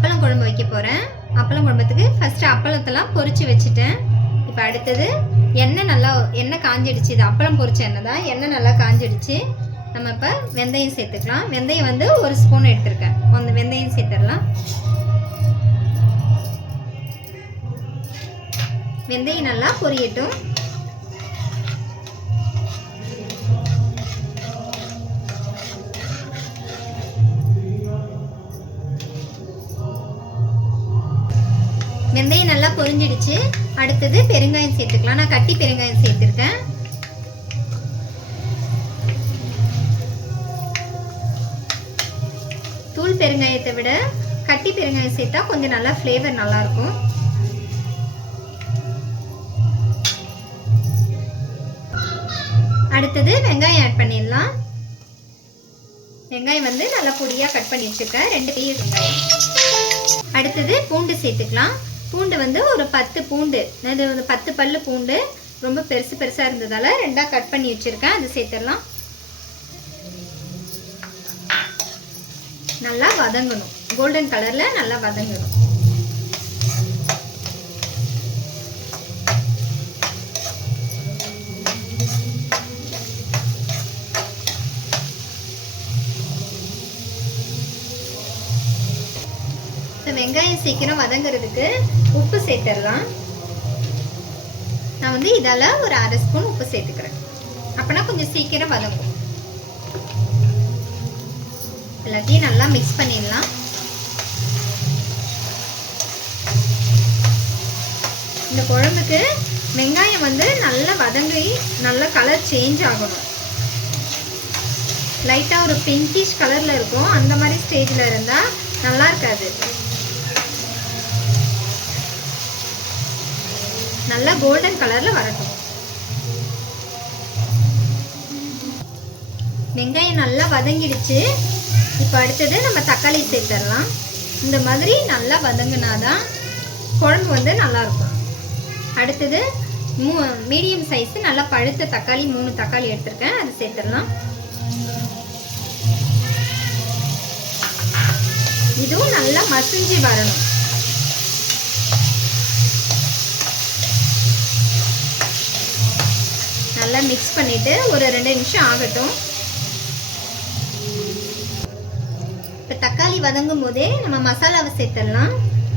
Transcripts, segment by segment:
அப்பளம் குழம்பு வைக்க போகிறேன் அப்பளம் குழம்புத்துக்கு ஃபஸ்ட்டு அப்பளத்தெல்லாம் பொறிச்சு வச்சுட்டேன். இப்போ அடுத்தது எண்ணெய் நல்லா எண்ணெய் காஞ்சிடுச்சு. இது அப்பளம் பொறிச்ச எண்ணெய் தான். எண்ணெய் நல்லா காஞ்சிடுச்சு. நம்ம இப்போ வெந்தயம் சேர்த்துக்கலாம். வெந்தயம் வந்து ஒரு ஸ்பூன் எடுத்திருக்கேன். அந்த வெந்தயம் சேர்த்துடலாம். வெந்தயம் நல்லா பொரியட்டும். பொரிஞ்சிடுச்சு. அடுத்தது பெருங்காயம் சேர்த்துக்கலாம். நான் கட்டி பெருங்காயம் சேர்த்துருக்கேன். தூள் பெருங்காயத்தை விட கட்டி பெருங்காயம் சேர்த்தா கொஞ்சம் நல்லா ஃப்ளேவர் நல்லாயிருக்கும். அடுத்தது வெங்காயம் ஆட் பண்ணிடலாம். வெங்காயம் வந்து நல்லா பொடியாக கட் பண்ணி வச்சுருக்கேன். ரெண்டு பெரிய வெங்காயம். அடுத்தது பூண்டு சேர்த்துக்கலாம். பூண்டு வந்து ஒரு பத்து பூண்டு அது ஒரு பத்து பல்லு பூண்டு ரொம்ப பெருசு பெருசாக இருந்ததால் ரெண்டாக கட் பண்ணி வச்சுருக்கேன். அது சேர்த்துடலாம். நல்லா வதங்கணும். கோல்டன் கலரில் நல்லா வதங்கணும். இந்த வெங்காயம் சீக்கிரம் வதங்குறதுக்கு உப்பு சேர்த்துடலாம். நான் வந்து இதால் ஒரு அரை ஸ்பூன் உப்பு சேர்த்துக்கிறேன். அப்போனா கொஞ்சம் சீக்கிரம் வதங்கும். எல்லாத்தையும் நல்லா மிக்ஸ் பண்ணிடலாம். இந்த குழம்புக்கு வெங்காயம் வந்து நல்லா வதங்கி நல்ல கலர் சேஞ்ச் ஆகணும். லைட்டாக ஒரு பிங்கிஷ் கலரில் இருக்கும். அந்த மாதிரி ஸ்டேஜில் இருந்தால் நல்லா இருக்காது. நல்லா கோல்டன் கலரில் வரட்டும். வெங்காயம் நல்லா வதங்கிடுச்சு. இப்போ அடுத்தது நம்ம தக்காளி சேர்த்துடலாம். இந்த மாதிரி நல்லா வதங்கினாதான் குழம்பு வந்து நல்லாயிருக்கும். அடுத்தது மூ மீடியம் சைஸு நல்லா பழுத்த தக்காளி மூணு தக்காளி எடுத்திருக்கேன். அது சேர்த்துடலாம். இதுவும் நல்லா மசிஞ்சு வரணும். நல்லா மிக்ஸ் பண்ணிவிட்டு ஒரு ரெண்டு நிமிஷம் ஆகட்டும். இப்போ தக்காளி வதங்கும் போதே நம்ம மசாலாவை சேர்த்துடலாம்.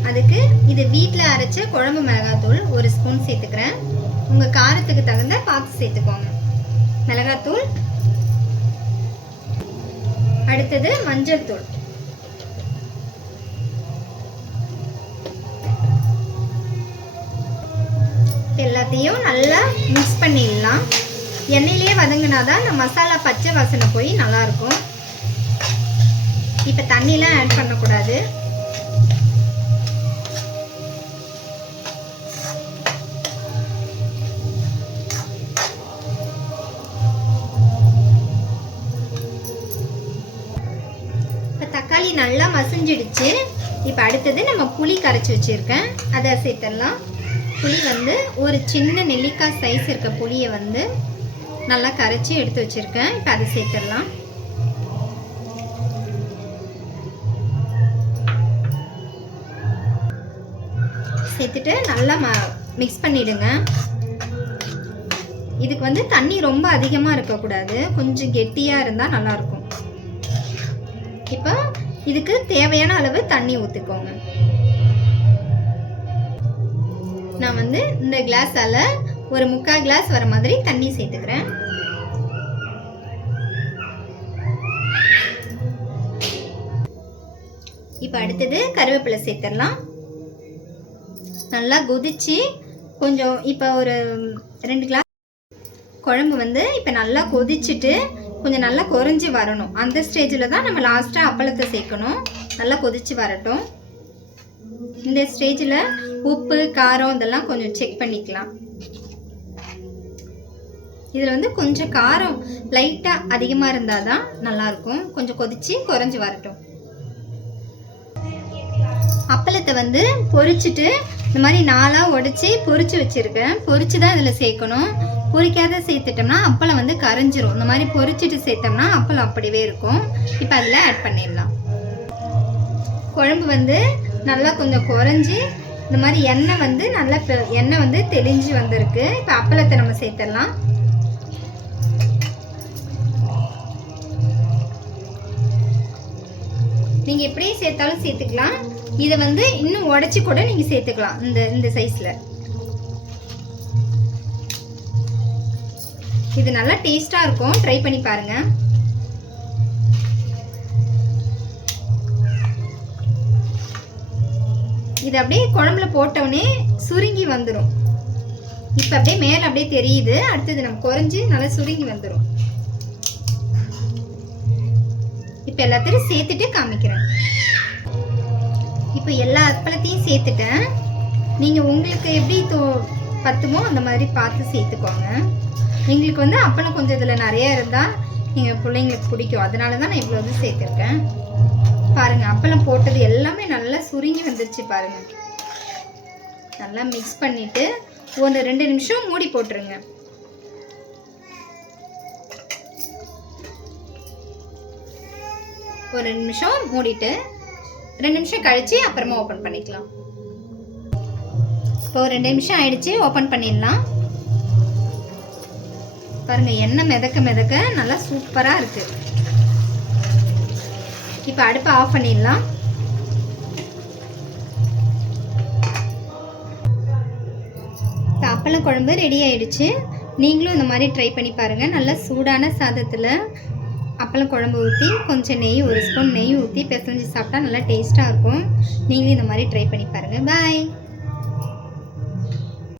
அதுக்கு இது வீட்டில் அரைச்ச குழம்பு மிளகாத்தூள் ஒரு ஸ்பூன் சேர்த்துக்கிறேன். உங்கள் காரத்துக்கு தகுந்த பார்த்து சேர்த்துக்கோங்க. மிளகாத்தூள். அடுத்தது மஞ்சள் தூள். எல்லாத்தையும் நல்லா மிக்ஸ் பண்ணிடலாம். எண்ணெயிலேயே வதங்கினாதான் இந்த மசாலா பச்சை வாசனை போய் நல்லாயிருக்கும். இப்போ தண்ணிலாம் ஆட் பண்ணக்கூடாது. இப்போ தக்காளி நல்லா மசிஞ்சிடுச்சு. இப்போ அடுத்தது நம்ம புளி கரைச்சி வச்சுருக்கேன். அதை சேர்த்துடலாம். புளி வந்து ஒரு சின்ன நெல்லிக்காய் சைஸ் இருக்க புளியை வந்து நல்லா கரைச்சி எடுத்து வச்சுருக்கேன். இப்போ அதை சேர்த்துடலாம். சேர்த்துட்டு நல்லா ம மிக்ஸ் பண்ணிவிடுங்க இதுக்கு வந்து தண்ணி ரொம்ப அதிகமாக இருக்கக்கூடாது. கொஞ்சம் கெட்டியாக இருந்தால் நல்லாயிருக்கும். இப்போ இதுக்கு தேவையான அளவு தண்ணி ஊற்றிக்கோங்க நான் வந்து இந்த கிளாஸால் ஒரு முக்கால் கிளாஸ் வர மாதிரி தண்ணி சேர்த்துக்கிறேன். இப்போ அடுத்தது கருவேப்பிலை சேர்த்துடலாம். நல்லா கொதிச்சு கொஞ்சம் இப்போ ஒரு ரெண்டு கிளாஸ் குழம்பு வந்து இப்போ நல்லா கொதிச்சுட்டு கொஞ்சம் நல்லா குறைஞ்சி வரணும். அந்த ஸ்டேஜில் தான் நம்ம லாஸ்ட்டாக அப்பளத்தை சேர்க்கணும். நல்லா கொதிச்சு வரட்டும். இந்த ஸ்டேஜில் உப்பு காரம் இதெல்லாம் கொஞ்சம் செக் பண்ணிக்கலாம். இதில் வந்து கொஞ்சம் காரம் லைட்டாக அதிகமாக இருந்தால் தான் நல்லாயிருக்கும். கொஞ்சம் கொதித்து குறைஞ்சி வரட்டும். அப்பளத்தை வந்து பொரிச்சிட்டு இந்த மாதிரி நாலாக உடச்சி பொரிச்சு வச்சுருக்கேன். பொரிச்சு தான் இதில் சேர்க்கணும். பொரிக்காத சேர்த்துட்டோம்னா அப்பளம் வந்து கரைஞ்சிரும். இந்த மாதிரி பொரிச்சிட்டு சேர்த்தோம்னா அப்பளம் அப்படியே இருக்கும். இப்போ அதில் ஆட் பண்ணிடலாம். குழம்பு வந்து நல்லா கொஞ்சம் குறைஞ்சி இந்த மாதிரி எண்ணெய் வந்து நல்லா எண்ணெய் வந்து தெளிஞ்சு வந்திருக்கு. இப்போ அப்பளத்தை நம்ம சேர்த்துடலாம். நீங்கள் எப்படியே சேர்த்தாலும் சேர்த்துக்கலாம். இதை வந்து இன்னும் உடச்சி கூட நீங்கள் சேர்த்துக்கலாம் இந்த இந்த சைஸில் இது நல்லா டேஸ்ட்டாக இருக்கும். ட்ரை பண்ணி பாருங்கள் இது அப்படியே குழம்புல போட்டவுடனே சுருங்கி வந்துடும் இப்போ அப்படியே மேலே அப்படியே தெரியுது. அடுத்தது நம்ம குறைஞ்சி நல்லா சுருங்கி வந்துடும் இப்போ எல்லாத்தையும் சேர்த்துட்டு காமிக்கிறேன். இப்போ எல்லா அப்பளத்தையும் சேர்த்துட்டேன். நீங்கள் உங்களுக்கு எப்படி தோ பத்துமோ அந்த மாதிரி பார்த்து சேர்த்துக்கோங்க. எங்களுக்கு வந்து அப்பளம் கொஞ்சம் இதில் நிறைய இருந்தால் எங்கள் பிள்ளைங்களுக்கு பிடிக்கும். அதனால தான் நான் இவ்வளோ இது சேர்த்துருக்கேன். பாருங்கள் அப்பளம் போட்டது எல்லாமே நல்லா சுருங்கி வந்துருச்சு பாருங்கள் நல்லா மிக்ஸ் பண்ணிவிட்டு ஒரு ரெண்டு நிமிஷம் மூடி போட்டுருங்க. ஒரு ரெண்டு நிமிஷம் மூடிட்டு ரெண்டு நிமிஷம் கழித்து அப்புறமா ஓப்பன் பண்ணிக்கலாம். இப்போ ரெண்டு நிமிஷம் ஆயிடுச்சு ஓப்பன் பண்ணிடலாம். பாருங்கள் எண்ணெய் மிதக்க மிதக்க நல்லா சூப்பராக இருக்குது இப்போ அடுப்பை ஆஃப் பண்ணிடலாம். இப்போ அப்பளம் குழம்பு ரெடி ஆயிடுச்சு. நீங்களும் இந்த மாதிரி ட்ரை பண்ணி பாருங்கள் நல்லா சூடான சாதத்தில் அப்பளம் குழம்பு ஊற்றி கொஞ்சம் நெய் ஒரு ஸ்பூன் நெய் ஊற்றி பிசைஞ்சு சாப்பிட்டா நல்லா டேஸ்ட்டாக இருக்கும். நீங்களும் இந்த மாதிரி ட்ரை பண்ணி பாருங்கள் பாய்